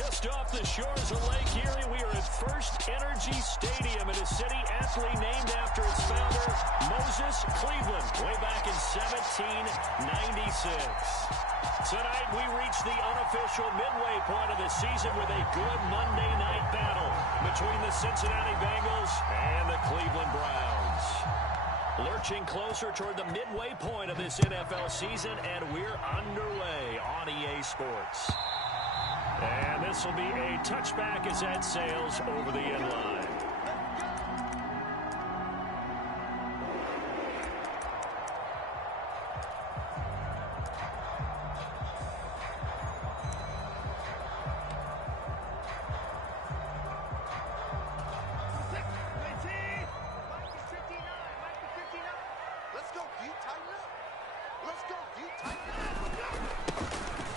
Just off the shores of Lake Erie, we are at First Energy Stadium in a city aptly named after its founder, Moses Cleveland, way back in 1796. Tonight, we reach the unofficial midway point of the season with a good Monday night battle between the Cincinnati Bengals and the Cleveland Browns. Lurching closer toward the midway point of this NFL season, and we're underway on EA Sports. And this will be a touchback as that sails over the end line.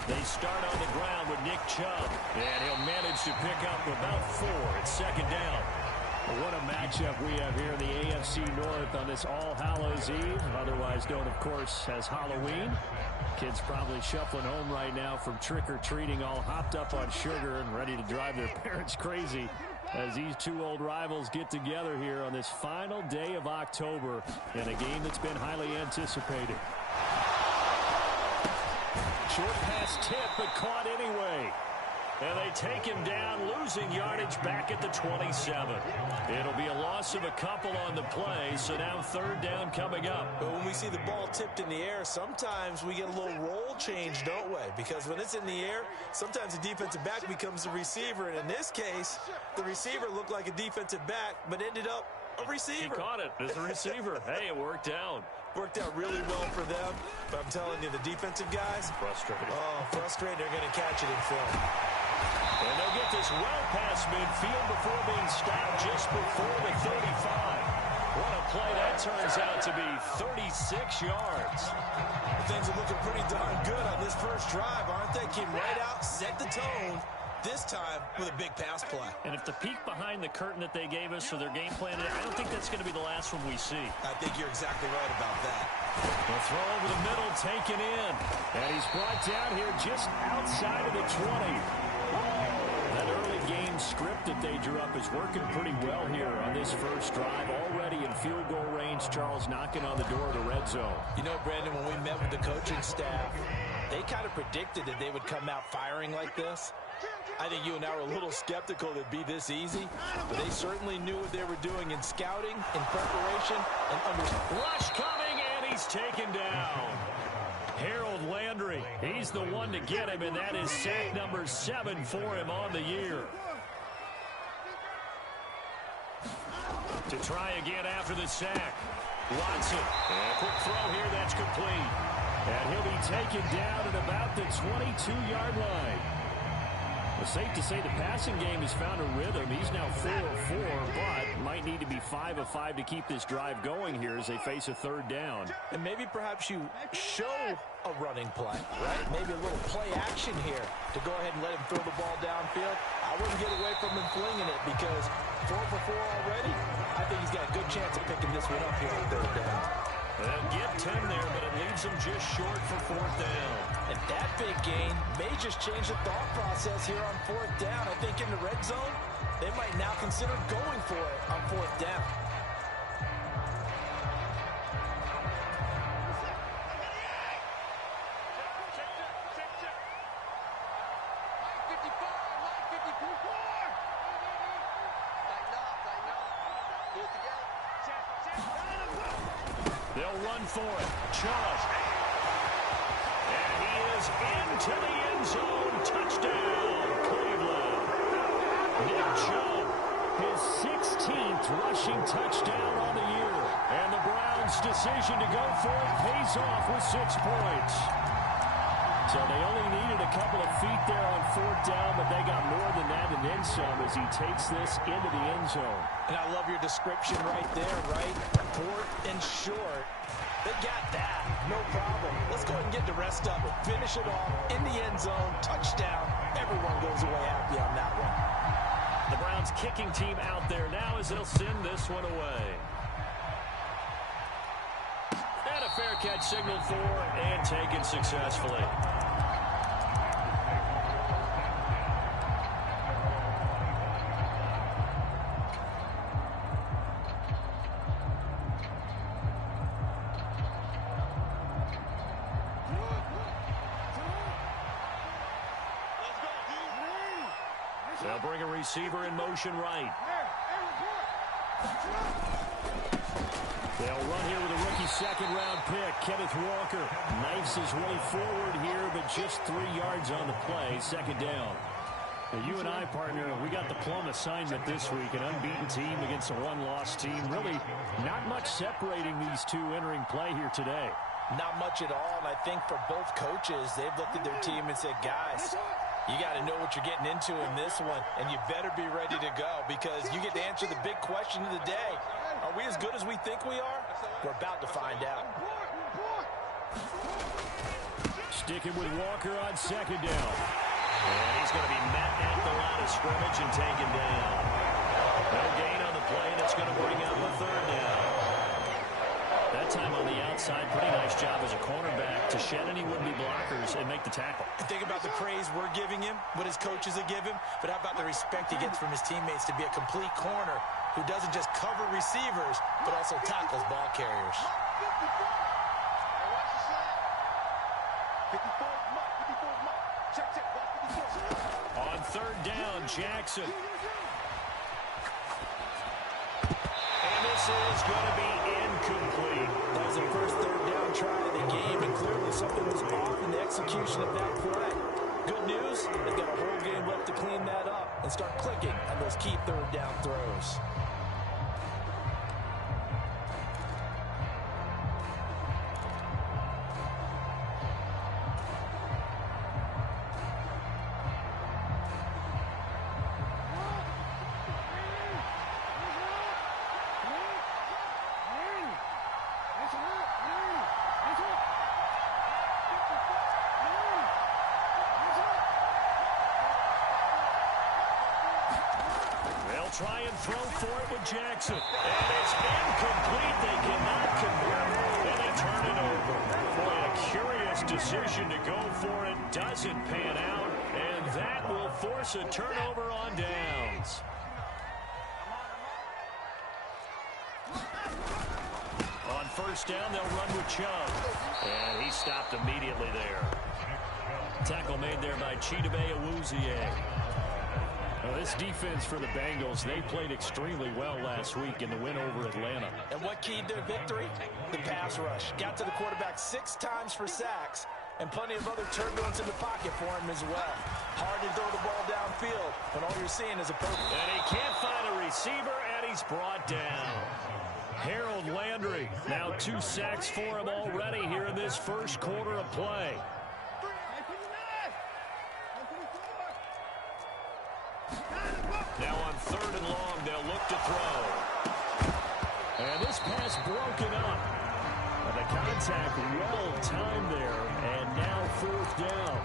They start on the ground with Nick Chubb, and he'll manage to pick up about 4 at second down. What a matchup we have here in the AFC North on this All Hallows Eve, otherwise known, of course, as Halloween. Kids probably shuffling home right now from trick-or-treating, all hopped up on sugar and ready to drive their parents crazy as these two old rivals get together here on this final day of October in a game that's been highly anticipated. Short pass tip, but caught anyway. And they take him down, losing yardage back at the 27. It'll be a loss of a couple on the play, so now third down coming up. But when we see the ball tipped in the air, sometimes we get a little roll change, don't we? Because when it's in the air, sometimes the defensive back becomes the receiver. And in this case, the receiver looked like a defensive back, but ended up a receiver. He caught it as a receiver. Hey, it worked out. Worked out really well for them, but I'm telling you, the defensive guys, frustrated. Oh, frustrated. They're going to catch it in film. And they'll get this well past midfield before being stopped just before the 35. What a play that turns out to be, 36 yards. Things are looking pretty darn good on this first drive, aren't they? Came right out, set the tone. This time with a big pass play. And if the peek behind the curtain that they gave us for their game plan, I don't think that's going to be the last one we see. I think you're exactly right about that. The throw over the middle, taken in. And he's brought down here just outside of the 20. That early game script that they drew up is working pretty well here on this first drive. Already in field goal range, Charles knocking on the door of the red zone. You know, Brandon, when we met with the coaching staff, they kind of predicted that they would come out firing like this. I think you and I were a little skeptical that it'd be this easy, but they certainly knew what they were doing in scouting, in preparation, and understanding. Rush coming, and he's taken down. Harold Landry, he's the one to get him, and that is sack number 7 for him on the year. To try again after the sack. Watson, and a quick throw here, that's complete. And he'll be taken down at about the 22-yard line. It's safe to say the passing game has found a rhythm. He's now 4 of 4, but might need to be 5 of 5 to keep this drive going here as they face a third down. And maybe perhaps you show a running play, right? Maybe a little play action here to go ahead and let him throw the ball downfield. I wouldn't get away from him flinging it because 4 for 4 already. I think he's got a good chance of picking this one up here on third down. They'll get 10 there, but it leaves them just short for fourth down. And that big gain may just change the thought process here on fourth down. I think in the red zone, they might now consider going for it on fourth down. They'll run for it. Chubb. And he is into the end zone. Touchdown, Cleveland. Nick Chubb, his 16th rushing touchdown on the year. And the Browns' decision to go for it pays off with 6 points. So they only needed a couple of feet there on fourth down, but they got more than that and then some as he takes this into the end zone. And I love your description right there, right? Fourth and short. They got that. No problem. Let's go ahead and get the rest of it. Finish it off in the end zone. Touchdown. Everyone goes away happy on that one. The Browns kicking team out there now as they'll send this one away. And a fair catch signaled for and taken successfully. They'll bring a receiver in motion right. They'll run here with a rookie second-round pick, Kenneth Walker. Knifes his way forward here, but just 3 yards on the play, second down. Now, you and I, partner, we got the plum assignment this week, an unbeaten team against a one-loss team. Really not much separating these two entering play here today. Not much at all, and I think for both coaches, they've looked at their team and said, guys, you got to know what you're getting into in this one, and you better be ready to go because you get to answer the big question of the day. Are we as good as we think we are? We're about to find out. Sticking with Walker on second down. And he's going to be met at the line of scrimmage and taken down. No gain on the play, and it's going to bring up a third down. That time on the outside, pretty nice job as a cornerback to shed any would-be blockers and make the tackle. Think about the praise we're giving him, what his coaches have given him, but how about the respect he gets from his teammates to be a complete corner who doesn't just cover receivers, but also tackles ball carriers. On third down, Jackson. And this is going to be incomplete. That was the first third down try of the game, and clearly something was off in the execution of that play. Good news, they've got a whole game left to clean that up and start clicking on those key third down throws. Try and throw for it with Jackson. And it's incomplete. They cannot convert, and they turn it over. Boy, a curious decision to go for it. Doesn't pan out, and that will force a turnover on downs. On first down, they'll run with Chubb. And he stopped immediately there. Tackle made there by Chidobe Awuzie. Well, this defense for the Bengals, they played extremely well last week in the win over Atlanta. And what keyed their victory? The pass rush. Got to the quarterback 6 times for sacks, and plenty of other turbulence in the pocket for him as well. Hard to throw the ball downfield when all you're seeing is a perfect. And he can't find a receiver, and he's brought down. Harold Landry, now 2 sacks for him already here in this first quarter of play. Now on third and long, they'll look to throw. And this pass broken up. And the contact well timed there, and now fourth down.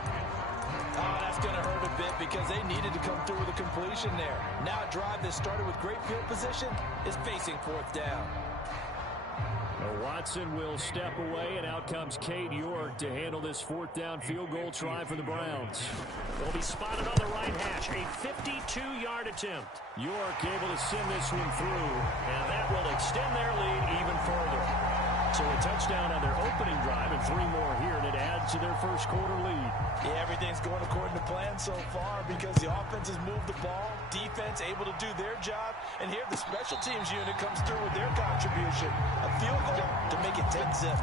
Oh, that's going to hurt a bit because they needed to come through with a completion there. Now a drive that started with great field position is facing fourth down. Watson will step away, and out comes Cade York to handle this fourth down field goal try for the Browns. They'll be spotted on the right hash, a 52-yard attempt. York able to send this one through, and that will extend their lead even further. So a touchdown on their opening drive and 3 more here, and it adds to their first quarter lead. Yeah, everything's going according to plan so far because the offense has moved the ball, defense able to do their job, and here the special teams unit comes through with their contribution. A field goal to make it 10-zip.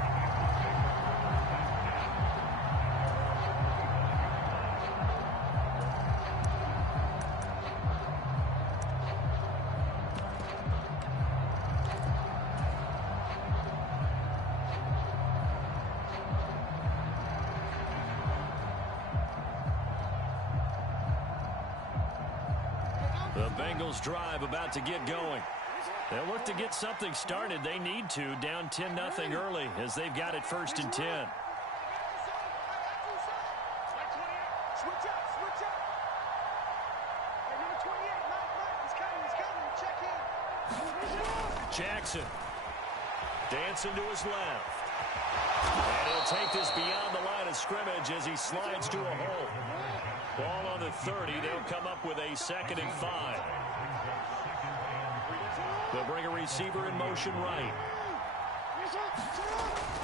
The Bengals drive about to get going. They'll look to get something started. They need to, down 10-0 early as they've got it first and 10. Jackson dancing to his left. And he'll take this beyond the line of scrimmage as he slides to a hole. Ball on the 30. They'll come up with a 2nd and 5. They'll bring a receiver in motion right.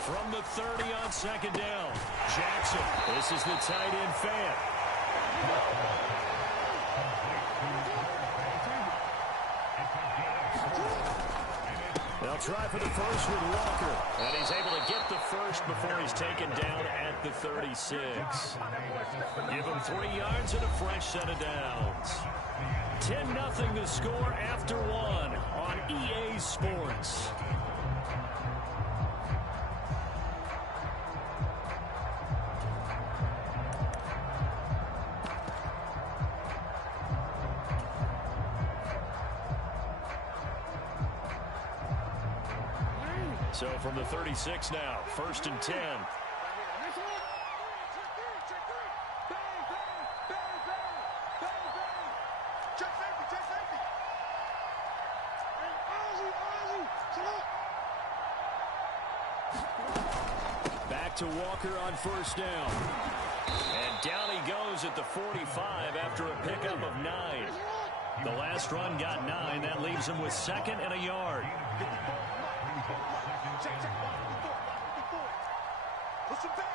From the 30 on second down. Jackson. This is the tight end fan. They'll try for the first with Walker. And he's able to get the first before he's taken down at the 36. Give him 3 yards and a fresh set of downs. 10-0 to score after 1 on EA Sports. So from the 36 now, 1st and 10. Back to Walker on 1st down. And down he goes at the 45 after a pickup of 9. The last run got 9. That leaves him with 2nd and a yard. Push him back.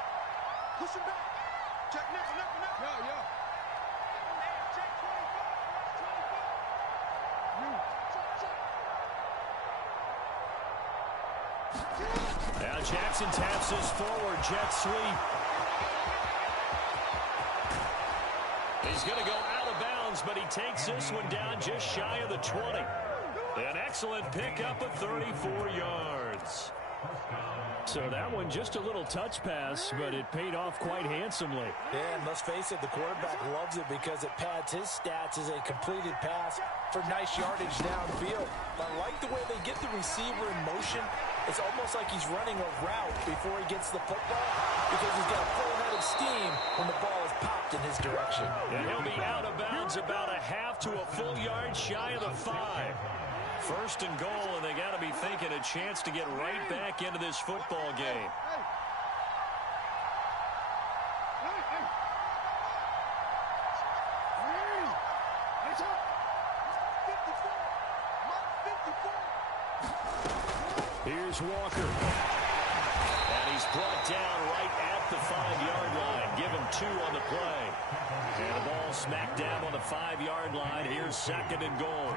Push him back. Check neck. Yeah. Check 25. Now Jackson taps his forward jet sweep. He's going to go out of bounds, but he takes this one down just shy of the 20. An excellent pickup of 34 yards. So that one just a little touch pass, but it paid off quite handsomely. Yeah, and let's face it, the quarterback loves it because it pads his stats as a completed pass for nice yardage downfield. I like the way they get the receiver in motion. It's almost like he's running a route before he gets the football because he's got a full head of steam when the ball is popped in his direction. And he'll be out of bounds about a half to a full yard shy of the 5. 1st and goal, and they got to be thinking a chance to get right back into this football game. Here's Walker. And he's brought down right at the 5-yard line. Give him 2 on the play. And the ball smacked down on the 5-yard line. Here's 2nd and goal.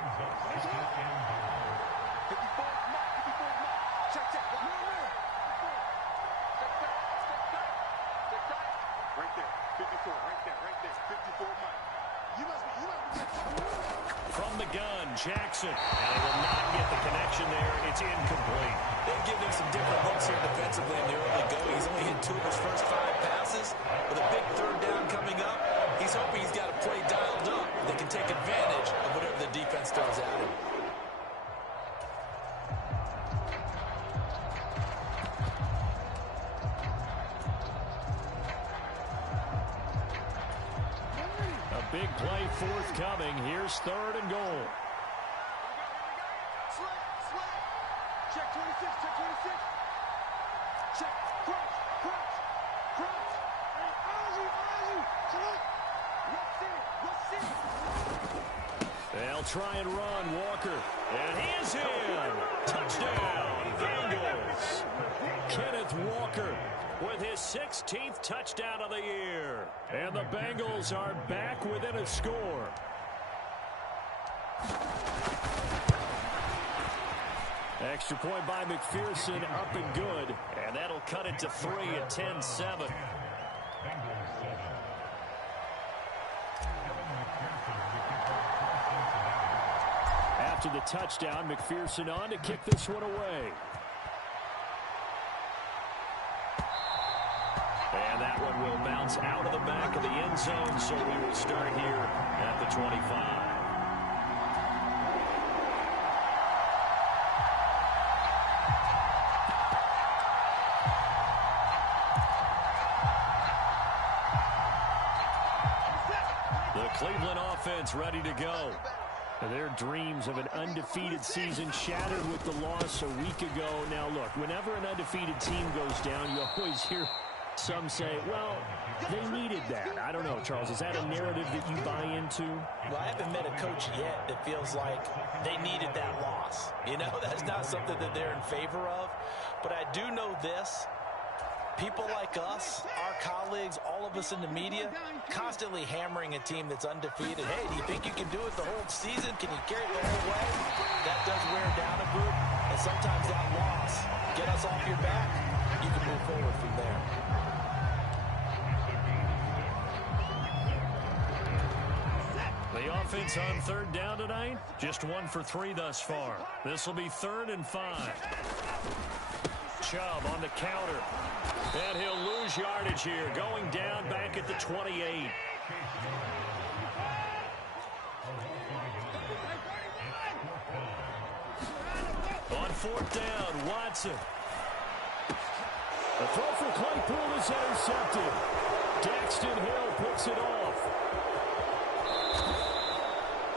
From the gun, Jackson. And he will not get the connection there. It's incomplete. They've given him some different looks here defensively in the early going. He's only hit 2 of his first 5 passes. With a big 3rd down coming up, he's hoping he's got a play dialed up that can take advantage of whatever the defense throws at him. Big play forthcoming. Here's 3rd and goal. Check 26. Check. Crunch. They'll try and run Walker. And he is in. Touchdown, Bengals. Kenneth Walker with his 16th touchdown of the year. And the Bengals are back within a score. Extra point by McPherson, up and good. And that'll cut it to 3 at 10-7. After the touchdown, McPherson on to kick this one away. And that one will bounce out of the back of the end zone, so we will start here at the 25. The Cleveland offense ready to go. Their dreams of an undefeated season shattered with the loss a week ago. Now, look, whenever an undefeated team goes down, you always hear some say, well, they needed that. I don't know, Charles. Is that a narrative that you buy into? Well, I haven't met a coach yet that feels like they needed that loss. You know, that's not something that they're in favor of. But I do know this. people like us, our colleagues, all of us in the media, constantly hammering a team that's undefeated. Hey, do you think you can do it the whole season? Can you carry it the whole way? That does wear down a group, and sometimes that loss, get us off your back, you can move forward from there. The offense on third down tonight, just 1 for 3 thus far. This will be 3rd and 5. Chubb on the counter. And he'll lose yardage here, going down back at the 28. On 4th down, Watson. The throw for Claypool is intercepted. Daxton Hill picks it off.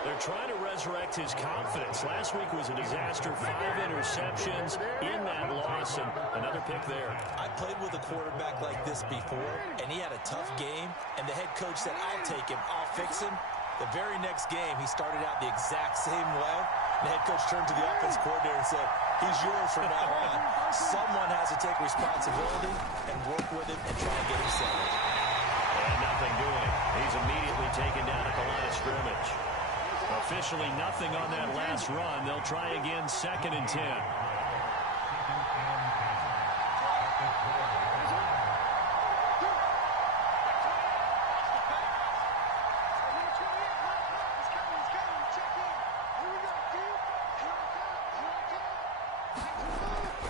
They're trying to resurrect his confidence. Last week was a disaster. 5 interceptions in that loss, and another pick there. I played with a quarterback like this before, and he had a tough game, and the head coach said, I'll take him, I'll fix him. The very next game, he started out the exact same way. The head coach turned to the offense coordinator and said, he's yours from now on. Someone has to take responsibility and work with him and try and get him settled. And nothing doing. He's immediately taken down at the line of scrimmage. Officially nothing on that last run. They'll try again, 2nd and 10.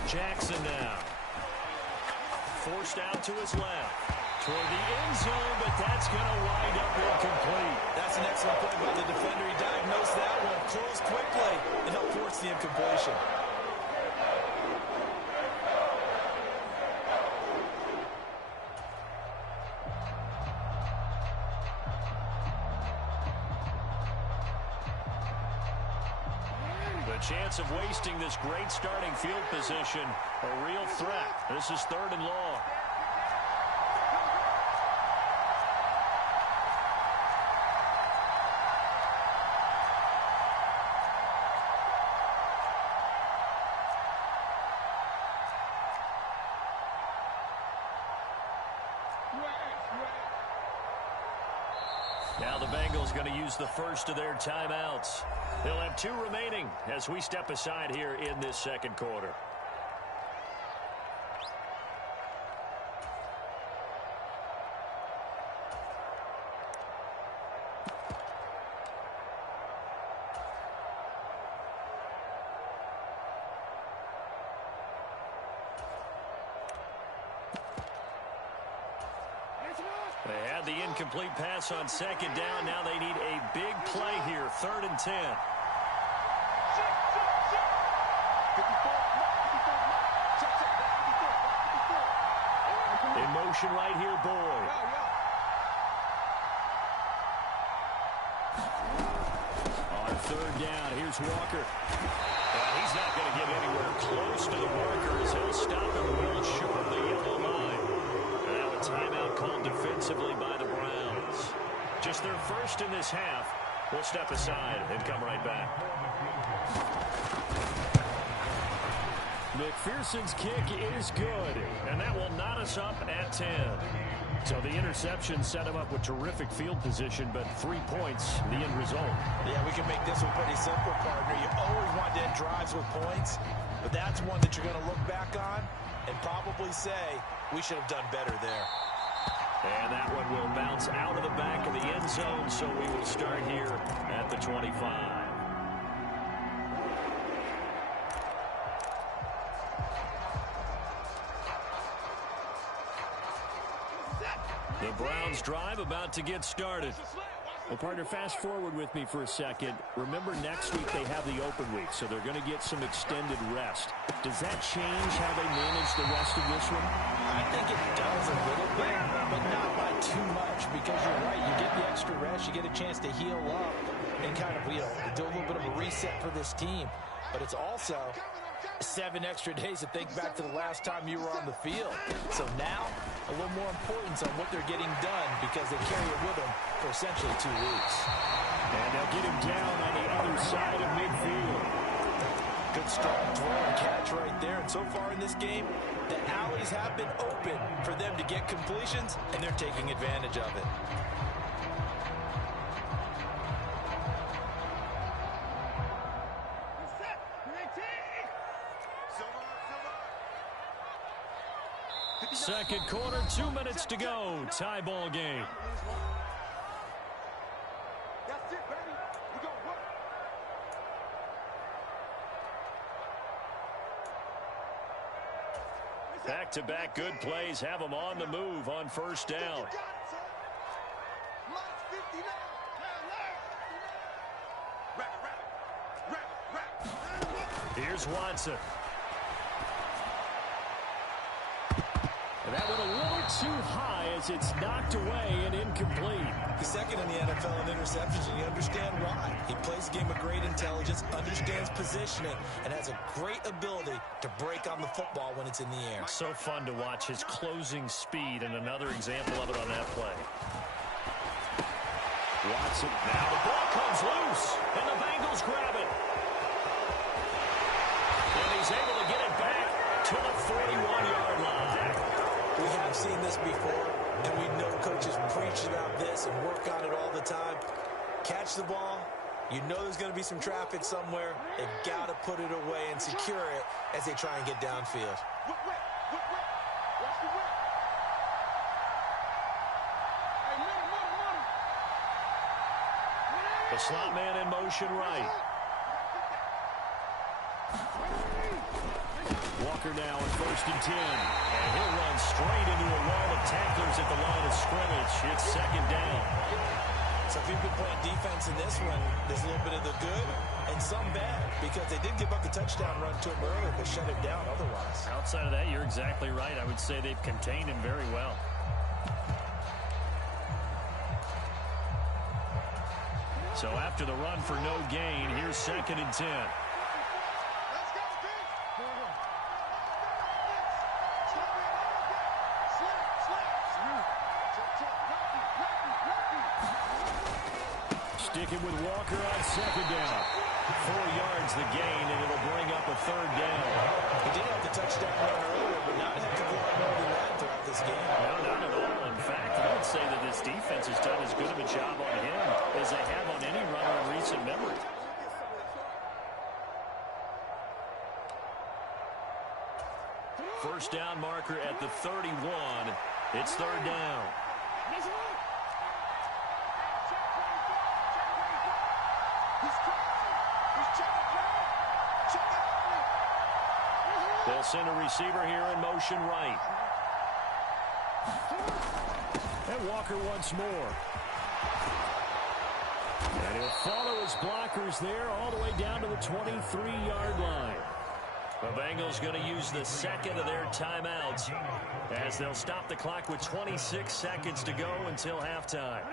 Jackson now. Forced out to his left. Toward the end zone, but that's going to wind up incomplete. That's an excellent play by the defender. He diagnosed that one, closed quickly, and helped force the incompletion. The chance of wasting this great starting field position, a real threat. This is 3rd and long. Now the Bengals going to use the first of their timeouts. They'll have 2 remaining as we step aside here in this 2nd quarter. They had the incomplete pass on 2nd down. Now they need a big play here. 3rd and 10. In motion right here, Boyd. On 3rd down, here's Walker. He's not going to get anywhere close to the marker as he'll stop him well short of the yellow line. Now a timeout called defensively by the Browns. Just their first in this half. We'll step aside and come right back. McPherson's kick is good, and that will knot us up at 10. So the interception set him up with terrific field position, but 3 points, the end result. Yeah, we can make this one pretty simple, partner. You always want to end drives with points, but that's one that you're going to look back on and probably say, we should have done better there. And that one will bounce out of the back of the end zone, so we will start here at the 25. The Browns drive about to get started. Well, partner, fast forward with me for a second. Remember, next week they have the open week, so they're going to get some extended rest. Does that change how they manage the rest of this one? I think it does a little bit, but not by too much, because you're right. You get the extra rest, you get a chance to heal up and kind of, do a little bit of a reset for this team. But it's also 7 extra days to think back to the last time you were on the field. So now, a little more importance on what they're getting done because they carry it with them for essentially 2 weeks. And they'll get him down on the other side of midfield. Good strong throw and catch right there, and So far in this game, the alleys have been open for them to get completions, and they're taking advantage of it. Second quarter, 2 minutes to go. Tie ball game. That's it, baby. We go work. Back-to-back good plays have them on the move on first down. Here's Watson. And that went a little too high as it's knocked away and incomplete. He's second in the NFL in interceptions, and you understand why. He plays a game of great intelligence, understands positioning, and has a great ability to break on the football when it's in the air. So fun to watch his closing speed, and another example of it on that play. Watson, now the ball comes loose, and the Bengals grab it. And he's able to get it back to the 41-yard line. We have seen this before, and we know coaches preach about this and work on it all the time. Catch the ball. You know there's going to be some traffic somewhere. They've got to put it away and secure it as they try and get downfield. The slot man in motion right. Walker now in 1st and 10. And he'll run straight into a wall of tacklers at the line of scrimmage. It's second down. So if you've been playing defense in this one, there's a little bit of the good and some bad, because they did give up the touchdown run to him earlier, but shut it down otherwise. Outside of that, you're exactly right. I would say they've contained him very well. So after the run for no gain, here's 2nd and 10. Sticking with Walker on 2nd down. 4 yards the gain, and it'll bring up a 3rd down. He did have the touchdown run earlier, but not a heck of a lot more than that throughout this game. No, not at all. In fact, I would say that this defense has done as good of a job on him as they have on any runner in recent memory. First down marker at the 31. It's 3rd down. They'll send a receiver here in motion right. And Walker once more. And he'll follow his blockers there all the way down to the 23-yard line. The Bengals going to use the 2nd of their timeouts as they'll stop the clock with 26 seconds to go until halftime.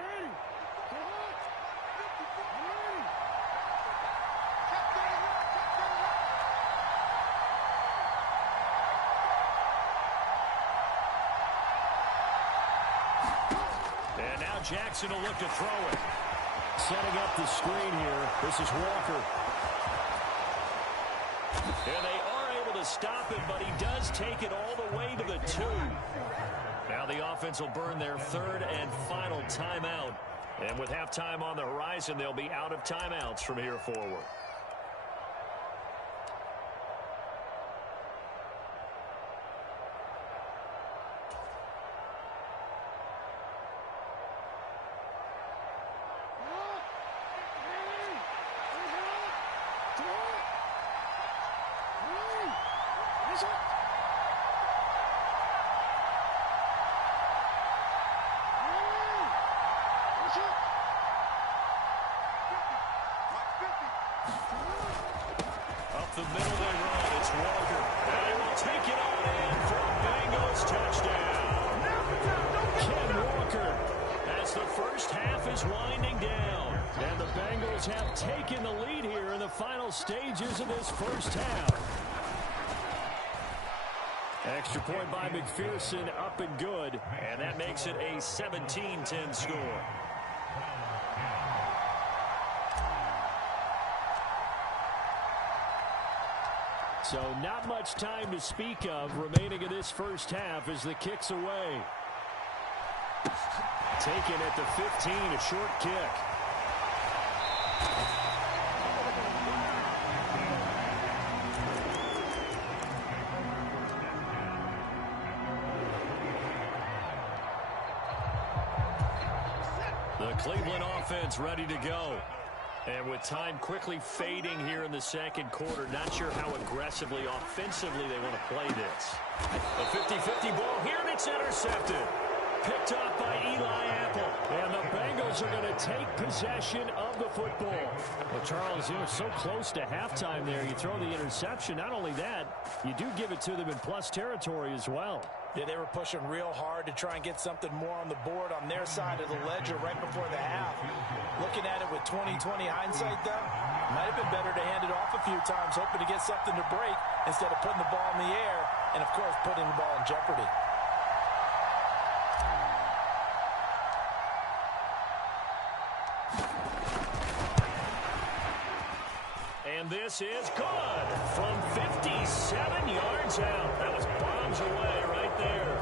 And now Jackson will look to throw it. Setting up the screen here. This is Walker. And they are able to stop it, but he does take it all the way to the 2. Now the offense will burn their 3rd and final timeout. And with halftime on the horizon, they'll be out of timeouts from here forward. Up the middle they run. It's Walker. And they will take it on in for a Bengals touchdown. Ken Walker, as the first half is winding down. And the Bengals have taken the lead here in the final stages of this first half. Extra point by McPherson, up and good. And that makes it a 17-10 score. So not much time to speak of remaining in this first half as the kick's away. Taken at the 15, a short kick. The Cleveland offense ready to go. And with time quickly fading here in the second quarter, not sure how aggressively, offensively they want to play this. A 50-50 ball here, and it's intercepted. Picked off by Eli Apple. And the Bengals are going to take possession of the football. Well, Charles, you know, so close to halftime there. You throw the interception. Not only that, you do give it to them in plus territory as well. Yeah, they were pushing real hard to try and get something more on the board on their side of the ledger right before the half. Looking at it with 20/20 hindsight, though, might have been better to hand it off a few times, hoping to get something to break instead of putting the ball in the air and, of course, putting the ball in jeopardy. And this is good from 57 yards out. That was bombs away right there.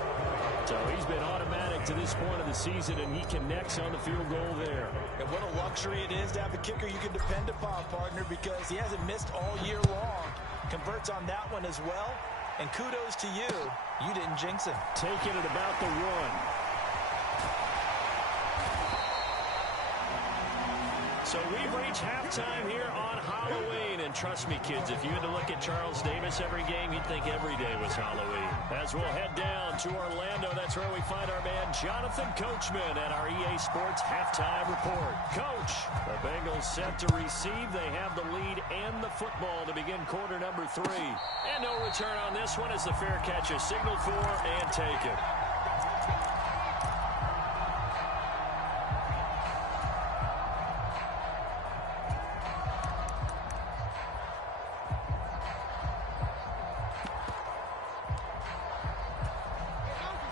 So he's been automatic to this point of the season, and he connects on the field goal there. And what a luxury it is to have a kicker you can depend upon, partner, because he hasn't missed all year long. Converts on that one as well. And kudos to you. You didn't jinx him. Taking it about the 1. So we've reached halftime here on Halloween. And trust me, kids, if you had to look at Charles Davis every game, you'd think every day was Halloween. As we'll head down to Orlando, that's where we find our man Jonathan Coachman at our EA Sports Halftime Report. Coach, the Bengals set to receive. They have the lead and the football to begin quarter number 3. And no return on this one as the fair catch is signaled for and taken.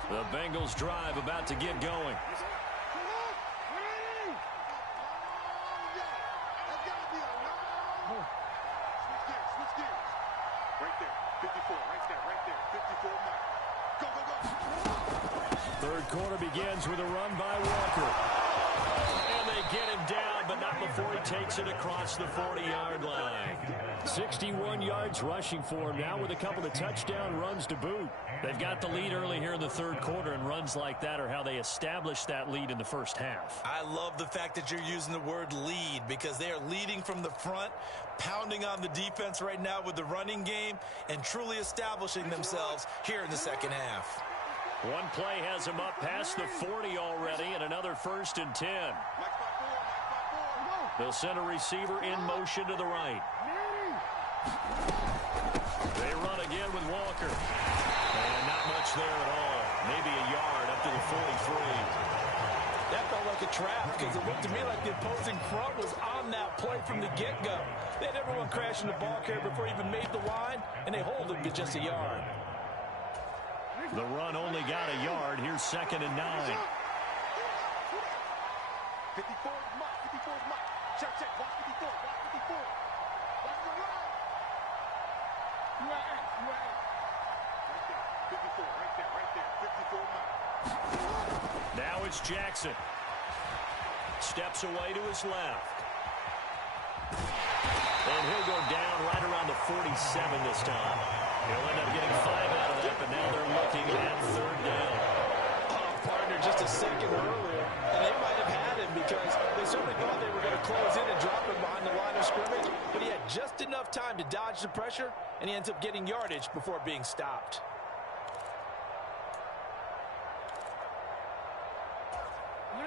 The Bengals drive about to get going. Switch gears. Right there. 54. Right there. 54 mark. Go, go, go. Third quarter begins with a run by Walker. And they get him down, but not before he takes it across the 40-yard line. 61 yards rushing for him now with a couple of touchdown runs to boot. They've got the lead early here in the third quarter, and runs like that are how they established that lead in the first half. I love the fact that you're using the word lead because they are leading from the front, pounding on the defense right now with the running game, and truly establishing themselves here in the second half. One play has them up past the 40 already, and another 1st and 10. They'll send a receiver in motion to the right. They run again with Walker. And not much there at all. Maybe a yard up to the 43. That felt like a trap because it looked to me like the opposing front was on that play from the get-go. They had everyone crashing the ball carrier before he even made the line, and they hold him to just a yard. The run only got a yard. Here's 2nd and 9. 54 is Mike. 54 is Mike. Check. Watch 54. Watch 54. Watch the run. UAA. Right there. 54. Right there. 54 Mike. Now it's Jackson. Steps away to his left. And he'll go down right around the 47 this time. He'll end up getting 5 out of that, but now they're looking at 3rd down. Oh, partner, just a second earlier, and they might have had him because they certainly thought they were going to close in and drop him behind the line of scrimmage, but he had just enough time to dodge the pressure, and he ends up getting yardage before being stopped.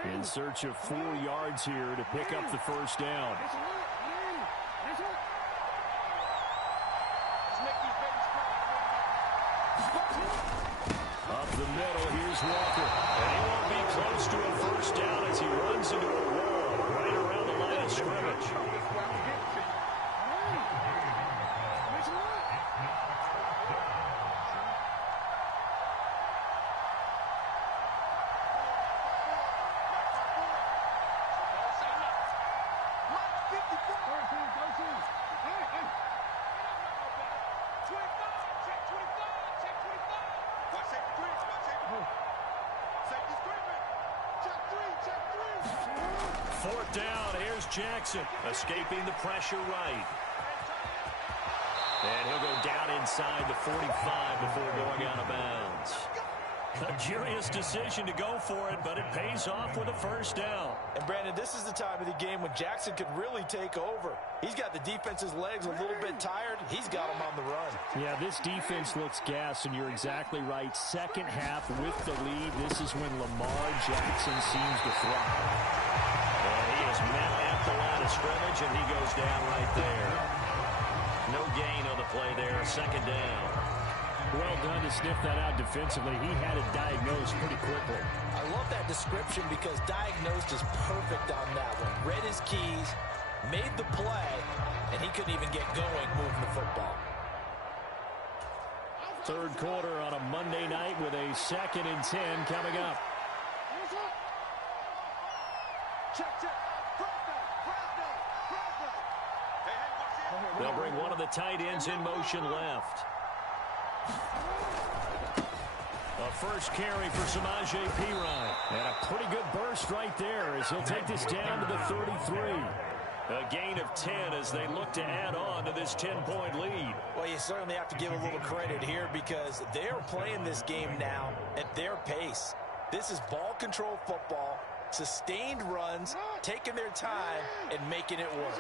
In search of 4 yards here to pick up the 1st down. Up the middle, here's Walker. And he won't be close to a 1st down as he runs into a wall right around the line of scrimmage. Jackson, escaping the pressure right. And he'll go down inside the 45 before going out of bounds. A curious decision to go for it, but it pays off with a first down. And, Brandon, this is the time of the game when Jackson could really take over. He's got the defense's legs a little bit tired. He's got them on the run. Yeah, this defense looks gassed, and you're exactly right. Second half with the lead, this is when Lamar Jackson seems to thrive. And he is met at the line of scrimmage, and he goes down right there. No gain on the play there, second down. Well done to sniff that out defensively. He had it diagnosed pretty quickly. I love that description because diagnosed is perfect on that one. Read his keys, made the play, and he couldn't even get going moving the football. Third quarter on a Monday night with a 2nd and 10 coming up. They'll bring one of the tight ends in motion left. A first carry for Samaje Perine. And a pretty good burst right there as he'll take this down to the 33. A gain of 10 as they look to add on to this 10-point lead. Well, you certainly have to give a little credit here because they're playing this game now at their pace. This is ball control football, sustained runs, taking their time, and making it work.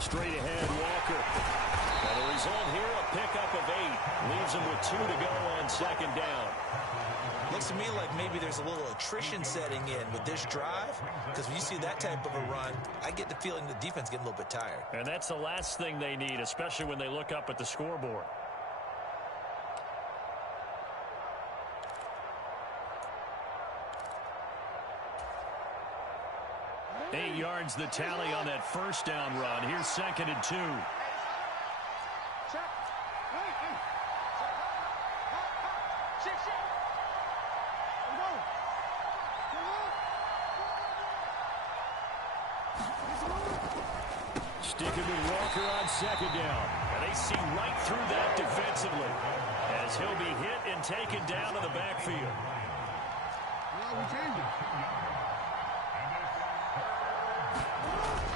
Straight ahead, Walker. And the result here, a pickup of 8. Leaves him with 2 to go on second down. Looks to me like maybe there's a little attrition setting in with this drive because when you see that type of a run, I get the feeling the defense getting a little bit tired. And that's the last thing they need, especially when they look up at the scoreboard. Eight yards the tally on that first down run. Here's 2nd and 2. Sticking with Walker on second down. And they see right through that defensively as he'll be hit and taken down to the backfield.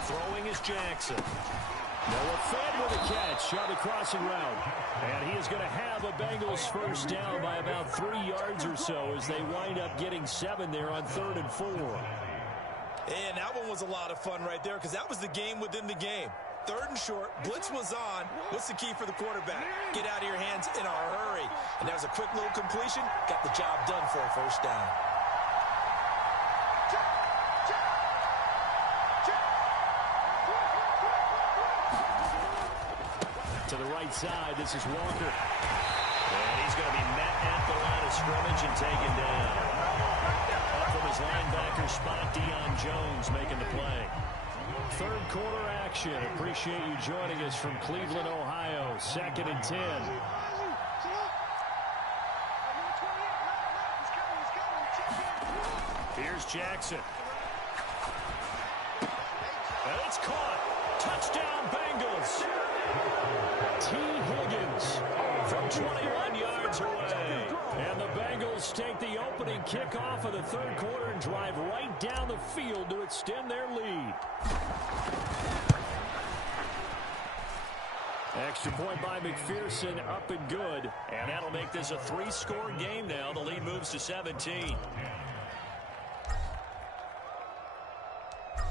Throwing is Jackson. Noah Fed with a catch on the crossing route. And he is going to have a Bengals first down by about 3 yards or so as they wind up getting 7 there on 3rd and 4. And that one was a lot of fun right there because that was the game within the game. 3rd and short, blitz was on. What's the key for the quarterback? Get out of your hands in a hurry. And that was a quick little completion. Got the job done for a first down. To the right side, this is Walker. And he's going to be met at the line of scrimmage and taken down. Up from his linebacker spot, Deion Jones making the play. Third quarter action. Appreciate you joining us from Cleveland, Ohio. 2nd and 10. Here's Jackson. And it's caught. Touchdown, Bengals. T. Higgins From 21 yards away. And the Bengals take the opening kickoff of the third quarter and drive right down the field to extend their lead. Extra point by McPherson, up and good. And that'll make this a 3-score game now. The lead moves to 17.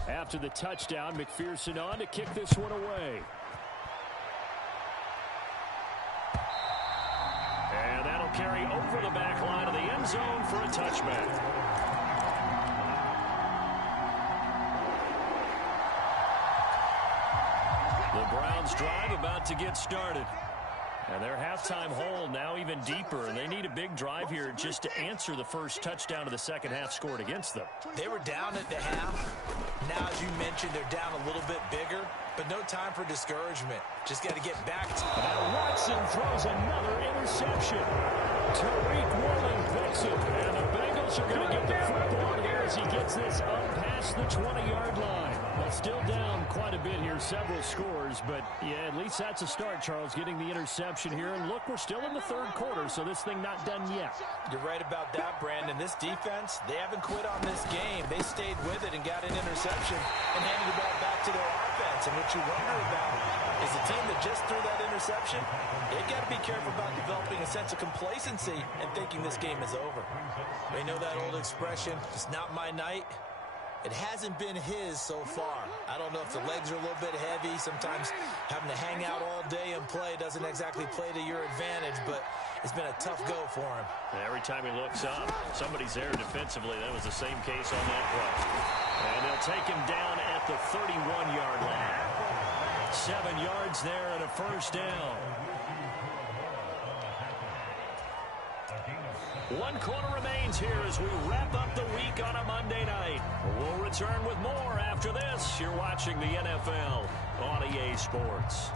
After the touchdown, McPherson on to kick this one away. And that'll carry over the back line of the end zone for a touchback. The Browns drive about to get started. And their halftime hole now even deeper, and they need a big drive here just to answer the first touchdown of the second half scored against them. They were down at the half. Now, as you mentioned, they're down a little bit bigger, but no time for discouragement. Just got to get back to it. Now Watson throws another interception. Tariq Woolen picks it, and the Bengals are going to get the football to their as he gets this up past the 20-yard line. Well, still down quite a bit here, several scores, but yeah, at least that's a start, Charles, getting the interception here. And look, we're still in the third quarter, so this thing not done yet. You're right about that, Brandon. This defense, they haven't quit on this game. They stayed with it and got an interception and handed the ball back to their offense. And what you wonder about is the team that just threw that interception, they've got to be careful about developing a sense of complacency and thinking this game is over. They know that old expression, it's not my night. It hasn't been his so far. I don't know if the legs are a little bit heavy. Sometimes having to hang out all day and play doesn't exactly play to your advantage, but it's been a tough go for him. Every time he looks up, somebody's there defensively. That was the same case on that play. And they'll take him down at the 31-yard line. 7 yards there and a first down. 1 quarter remains here as we wrap up the week on a Monday night. We'll return with more after this. You're watching the NFL on EA Sports.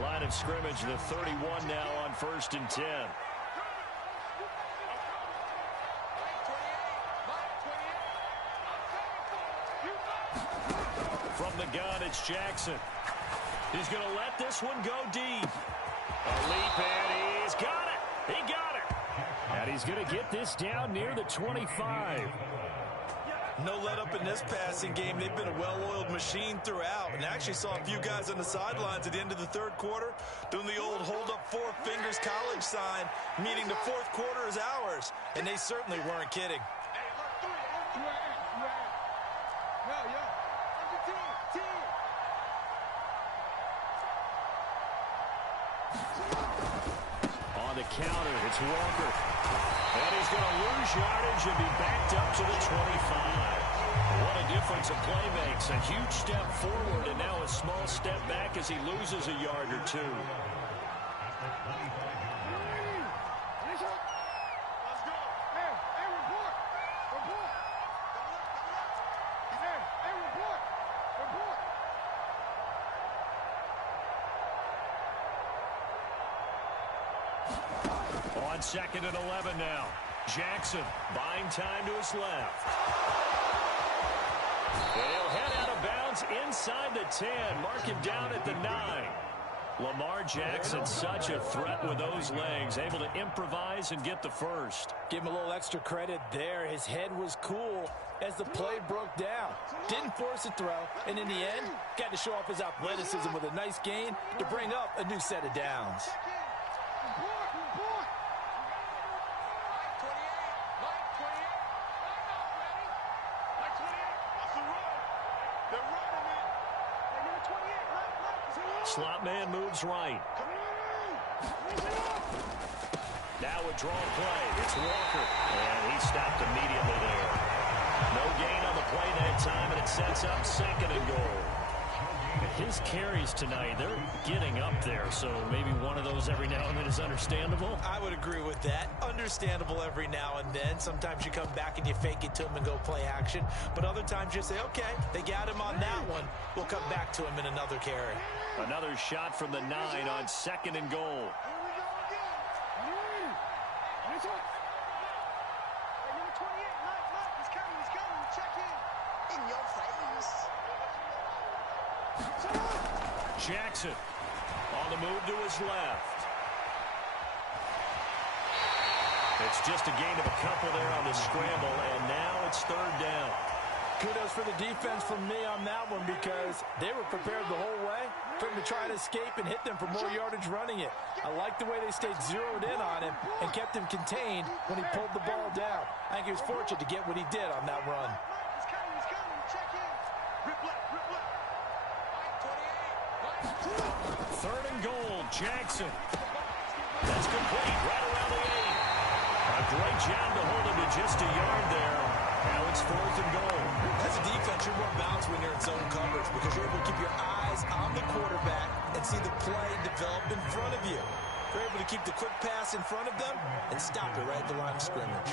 Line of scrimmage, the 31 now on 1st and 10. From the gun, it's Jackson. He's going to let this one go deep. A leap, and he's got it. He got it. And he's going to get this down near the 25. No let up in this passing game. They've been a well-oiled machine throughout. And actually saw a few guys on the sidelines at the end of the third quarter doing the old hold up 4 fingers college sign, meaning the fourth quarter is ours. And they certainly weren't kidding. On the counter, it's Walker. And he's going to lose yardage and be backed up to the 25. What a difference a play makes. A huge step forward and now a small step back as he loses a yard or two. On 2nd and 11 now. Jackson buying time to his left. And he'll head out of bounds inside the 10. Mark him down at the 9. Lamar Jackson, such a threat with those legs. Able to improvise and get the first. Give him a little extra credit there. His head was cool as the play broke down. Didn't force a throw. And in the end, got to show off his athleticism with a nice gain to bring up a new set of downs. Slot man moves right. Now a draw play. It's Walker. And he stopped immediately there. No gain on the play that time, and it sets up 2nd and goal. His carries tonight, they're getting up there, so maybe one of those every now and then is understandable. I would agree with that. Understandable every now and then. Sometimes you come back and you fake it to him and go play action. But other times you say, okay, they got him on that one. We'll come back to him in another carry. Another shot from the 9 on 2nd and goal. Jackson on the move to his left. It's just a gain of a couple there on the scramble, and now it's 3rd down. Kudos for the defense from me on that one because they were prepared the whole way for him to try and escape and hit them for more yardage running it. I like the way they stayed zeroed in on him and kept him contained when he pulled the ball down. I think he was fortunate to get what he did on that run. 3rd and goal, Jackson. That's complete, right around the 8. A great job to hold him to just a yard there. Now it's 4th and goal. As a defense, you're more balanced when you're in zone coverage because you're able to keep your eyes on the quarterback and see the play develop in front of you. You're able to keep the quick pass in front of them and stop it right at the line of scrimmage.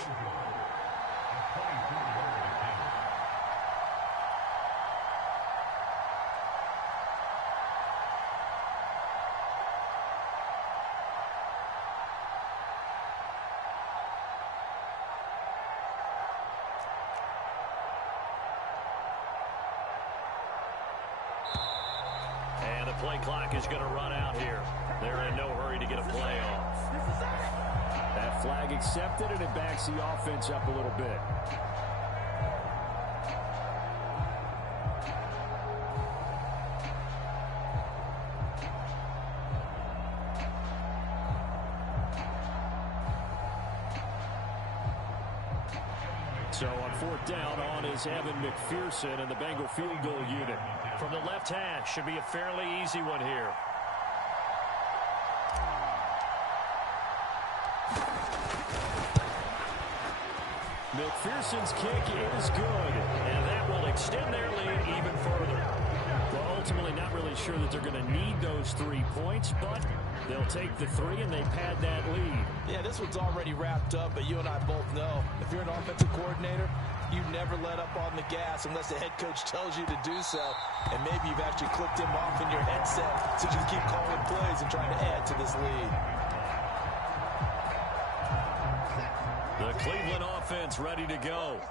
the play clock is going to run out here. They're in no hurry to get a play off. That flag accepted, and it backs the offense up a little bit. So on fourth down, on is Evan McPherson and the Bengal field goal unit. From the left hash, should be a fairly easy one here. McPherson's kick is good, and that will extend their lead even further. Well, ultimately not really sure that they're going to need those 3 points, but they'll take the 3 and they pad that lead. Yeah, this one's already wrapped up, but you and I both know if you're an offensive coordinator, you never let up on the gas unless the head coach tells you to do so. And maybe you've actually clicked him off in your headset so you can keep calling plays and trying to add to this lead. The Cleveland offense ready to go.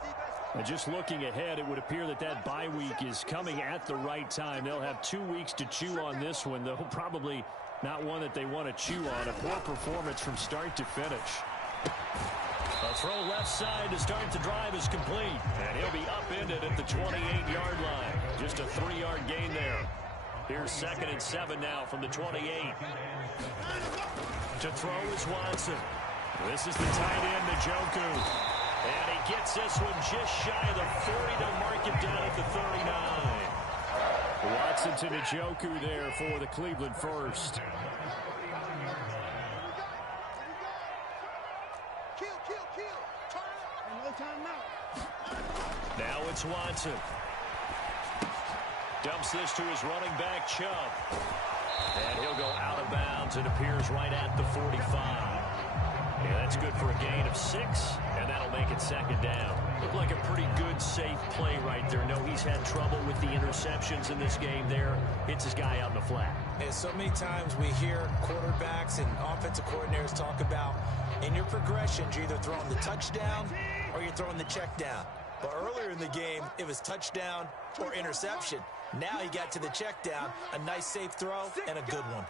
And just looking ahead, it would appear that that bye week is coming at the right time. They'll have 2 weeks to chew on this one, though probably not one that they want to chew on. A poor performance from start to finish. A throw left side to start the drive is complete. And he'll be upended at the 28-yard line. Just a 3-yard gain there. Here's 2nd and 7 now from the 28. To throw is Watson. This is the tight end, Njoku. And he gets this one just shy of the 40 to mark it down at the 39. Watson to Njoku there for the Cleveland first. Now it's Watson. Dumps this to his running back, Chubb. And he'll go out of bounds. It appears right at the 45. Yeah, that's good for a gain of 6, and that'll make it 2nd down. Looked like a pretty good, safe play right there. No, he's had trouble with the interceptions in this game there. Hits his guy out in the flat. And so many times we hear quarterbacks and offensive coordinators talk about in your progressions, you're either throwing the touchdown or you're throwing the check down. But earlier in the game, it was touchdown or interception. Now he got to the check down, a nice safe throw, and a good one.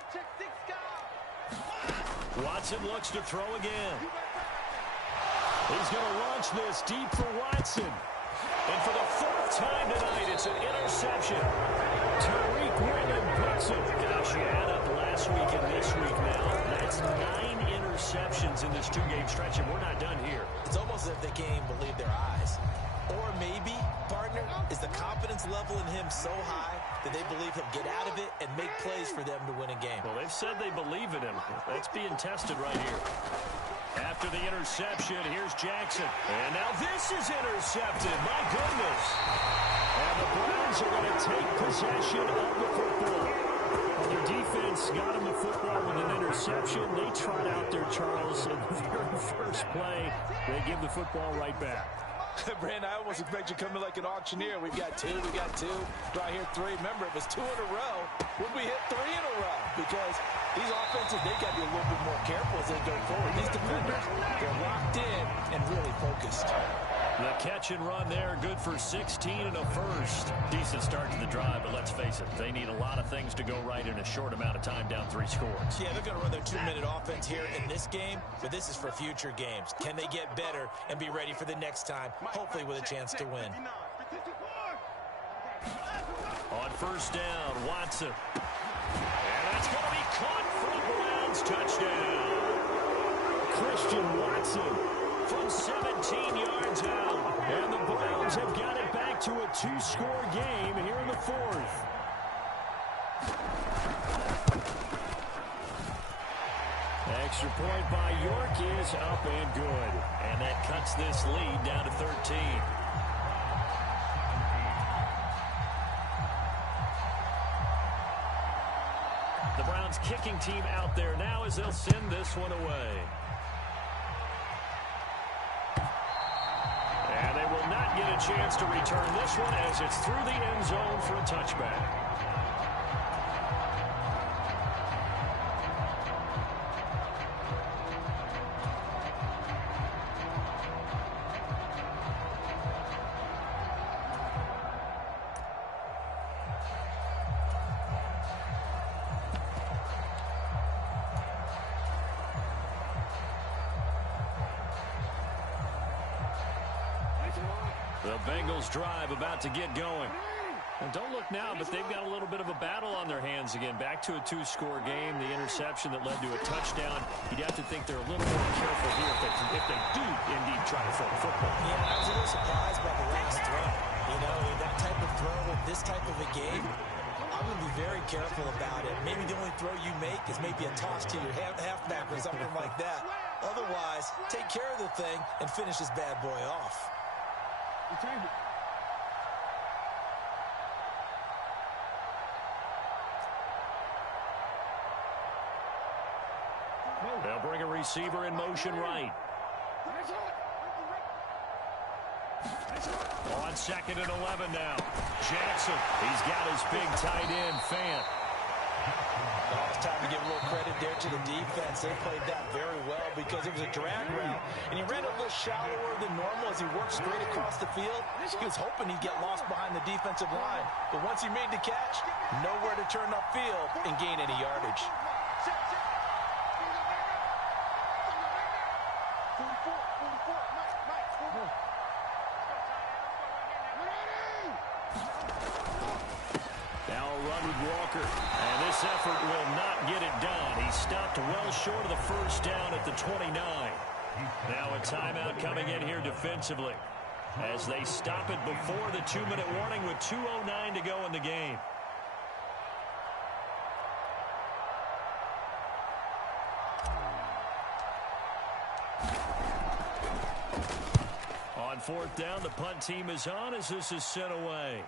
Watson looks to throw again. He's going to launch this deep for Watson. And for the 4th time tonight, it's an interception. Tariq Woolen picks it. Gosh, you add up last week and this week now. That's 9 interceptions in this 2-game stretch, and we're not done here. It's almost as if they can't even believe their eyes. Or maybe, partner, is the confidence level in him so high that they believe he'll get out of it and make plays for them to win a game. Well, they've said they believe in him. That's being tested right here. After the interception, here's Jackson. And now this is intercepted. My goodness. And the Browns are going to take possession of the football. Their defense got him the football with an interception. They trot out there, Charles, in the very first play. They give the football right back. Brandon, I almost expect you coming like an auctioneer. We've got 2, right here 3. Remember, it was 2 in a row. Would we hit 3 in a row? Because these offenses, they got to be a little bit more careful as they go forward. These defenders, they're locked in and really focused. The catch and run there, good for 16 and a first. Decent start to the drive, but let's face it, they need a lot of things to go right in a short amount of time, down 3 scores. Yeah, they're going to run their 2-minute offense here in this game, but this is for future games. Can they get better and be ready for the next time, hopefully with a chance to win? On first down, Watson. And that's going to be caught for the Browns. Touchdown. Christian Watson from 17 yards out. And the Browns have got it back to a 2-score game here in the 4th. Extra point by York is up and good. And that cuts this lead down to 13. The Browns kicking team out there now as they'll send this one away. And they will not get a chance to return this one as it's through the end zone for a touchback. The Bengals drive about to get going. And don't look now, but they've got a little bit of a battle on their hands again. Back to a two-score game. The interception that led to a touchdown. You'd have to think they're a little more careful here if they do indeed try to throw the football. Yeah, I was a little surprised by the last throw. You know, that type of throw with this type of a game, I'm going to be very careful about it. Maybe the only throw you make is maybe a toss to your halfback or something like that. Otherwise, take care of the thing and finish this bad boy off. They'll bring a receiver in motion right. On 2nd and 11 now. Jackson, he's got his big tight end, Fant. Oh, it's time to give a little credit there to the defense. They played that very well because it was a drag route, and he ran a little shallower than normal as he worked straight across the field. He was hoping he'd get lost behind the defensive line, but once he made the catch, nowhere to turn upfield and gain any yardage. Now a run with Walker, and this effort will not get it done. He stopped well short of the first down at the 29. Now a timeout coming in here defensively as they stop it before the 2-minute warning with 2:09 to go in the game. On 4th down, the punt team is on as this is sent away.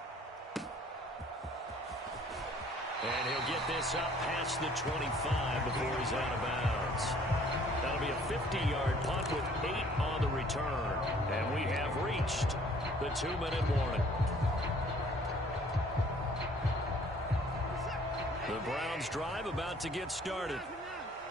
And he'll get this up past the 25 before he's out of bounds. That'll be a 50-yard punt with 8 on the return. And we have reached the 2-minute warning. The Browns drive about to get started.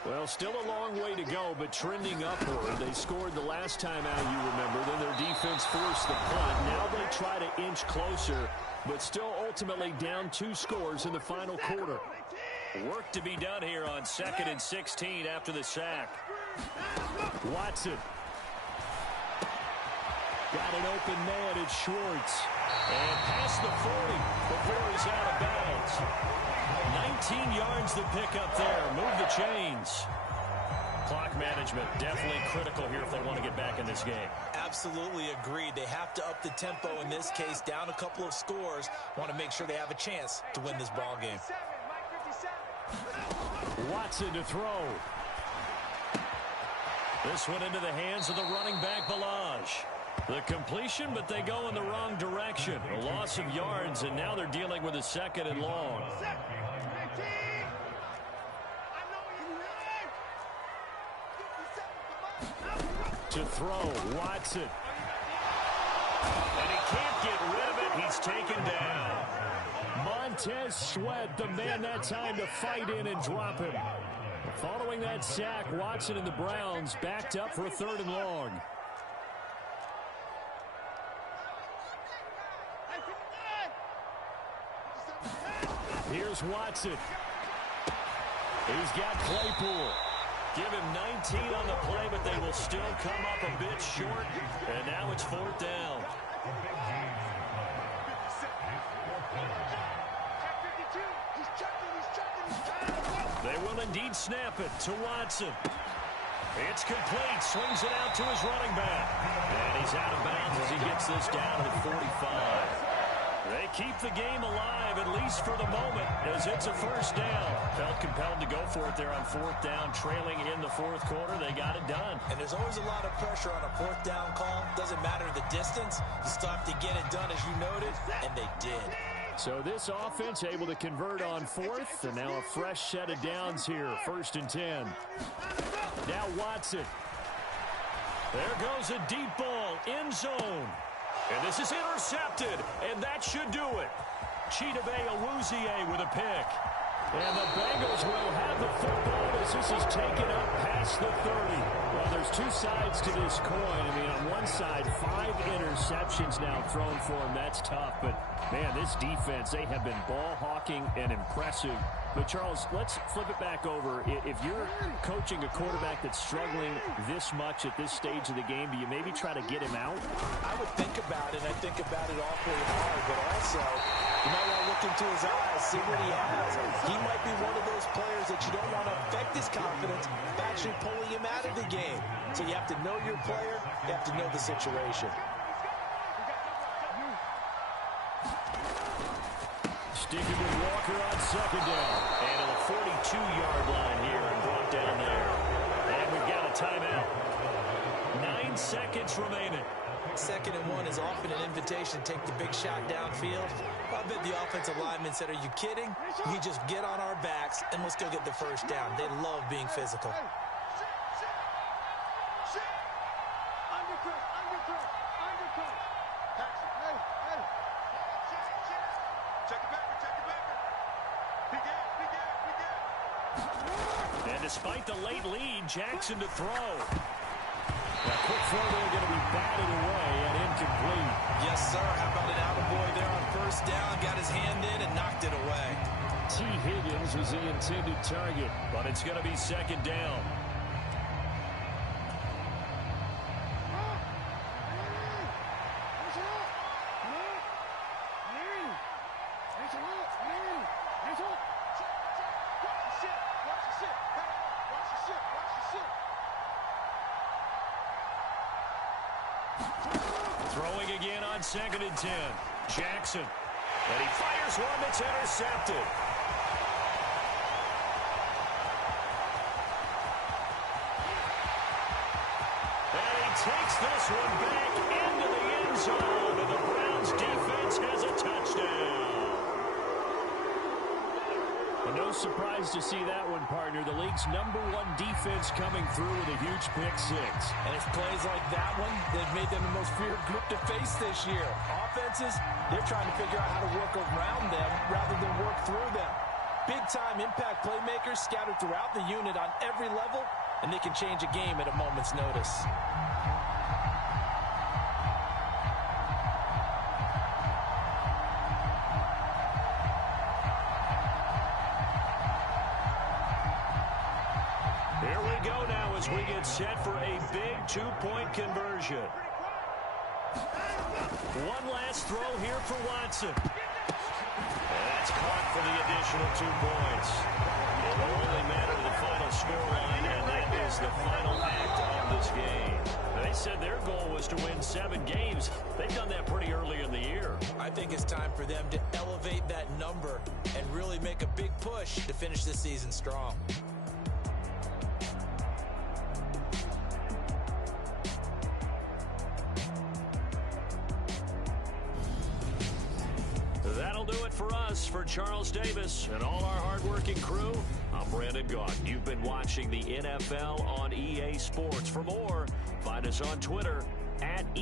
Well, still a long way to go, but trending upward. They scored the last time out, you remember. Then their defense forced the punt. Now they try to inch closer, but still ultimately down 2 scores in the final quarter. Work to be done here on 2nd and 16 after the sack. Watson. Got an open man. It's Schwartz. And past the 40 before he's out of bounds. 19 yards to pick up there. Move the chains. Clock management definitely critical here if they want to get back in this game. Absolutely agreed. They have to up the tempo in this case, down a couple of scores. Want to make sure they have a chance to win this ball game. Watson to throw. This one into the hands of the running back, Balaj. The completion, but they go in the wrong direction. A loss of yards, and now they're dealing with a 2nd and long. To throw, Watson. And he can't get rid of it. He's taken down. Montez Sweat, the man that time to fight in and drop him. Following that sack, Watson and the Browns backed up for a 3rd and long. Here's Watson. He's got Claypool. Give him 19 on the play, but they will still come up a bit short. And now it's 4th down. They will indeed snap it to Watson. It's complete. Swings it out to his running back. And he's out of bounds as he gets this down to the 45. They keep the game alive, at least for the moment, as it's a 1st down. Felt compelled to go for it there on 4th down, trailing in the 4th quarter. They got it done. And there's always a lot of pressure on a 4th down call. Doesn't matter the distance. You still have to get it done, as you noted, and they did. So this offense able to convert on 4th, and now a fresh set of downs here, 1st and 10. Now Watson. There goes a deep ball, end zone. And this is intercepted, and that should do it. Chidobe Awuzie with a pick. And the Bengals will have the football as this is taken up past the 30. Well, there's 2 sides to this coin. I mean, on one side, 5 interceptions now thrown for him. That's tough. But, man, this defense, they have been ball hawking and impressive But, Charles, let's flip it back over. If you're coaching a quarterback that's struggling this much at this stage of the game, do you maybe try to get him out? I would think about it, and I think about it awfully hard, but also you might want to look into his eyes, see what he has. He might be one of those players that you don't want to affect his confidence by actually pulling him out of the game. So you have to know your player, you have to know the situation. Sticking with Walker on second down. And to the 42-yard line here and brought down there. And we've got a timeout. 9 seconds remaining. 2nd and 1 is often an invitation to take the big shot downfield. I bet the offensive linemen said, are you kidding? You just get on our backs and let's go get the first down. They love being physical. And despite the late lead, Jackson to throw. A quick throw there going to be batted away and incomplete. Yes, sir. How about an attaboy there on first down? Got his hand in and knocked it away. T. Higgins was the intended target, but it's going to be second down. Throwing again on 2nd and 10. Jackson. And he fires one that's intercepted. And he takes this one back into the end zone. And the Browns defense has a touchdown. And no surprise to see that one, partner. The league's #1 defense coming through with a huge pick six. And it's plays like that one that made them the most feared group to face this year. Offenses, they're trying to figure out how to work around them rather than work through them. Big-time impact playmakers scattered throughout the unit on every level, and they can change a game at a moment's notice. Here we go now as we get set for a big two-point conversion. One last throw here for Watson. And that's caught for the additional 2 points. It will only matter to the final scoreline, and that is the final act of this game. They said their goal was to win 7 games. They've done that pretty early in the year. I think it's time for them to elevate that number and really make a big push to finish this season strong. That'll do it for us. For Charles Davis and all our hardworking crew, I'm Brandon Gaudin. You've been watching the NFL on EA Sports. For more, find us on Twitter @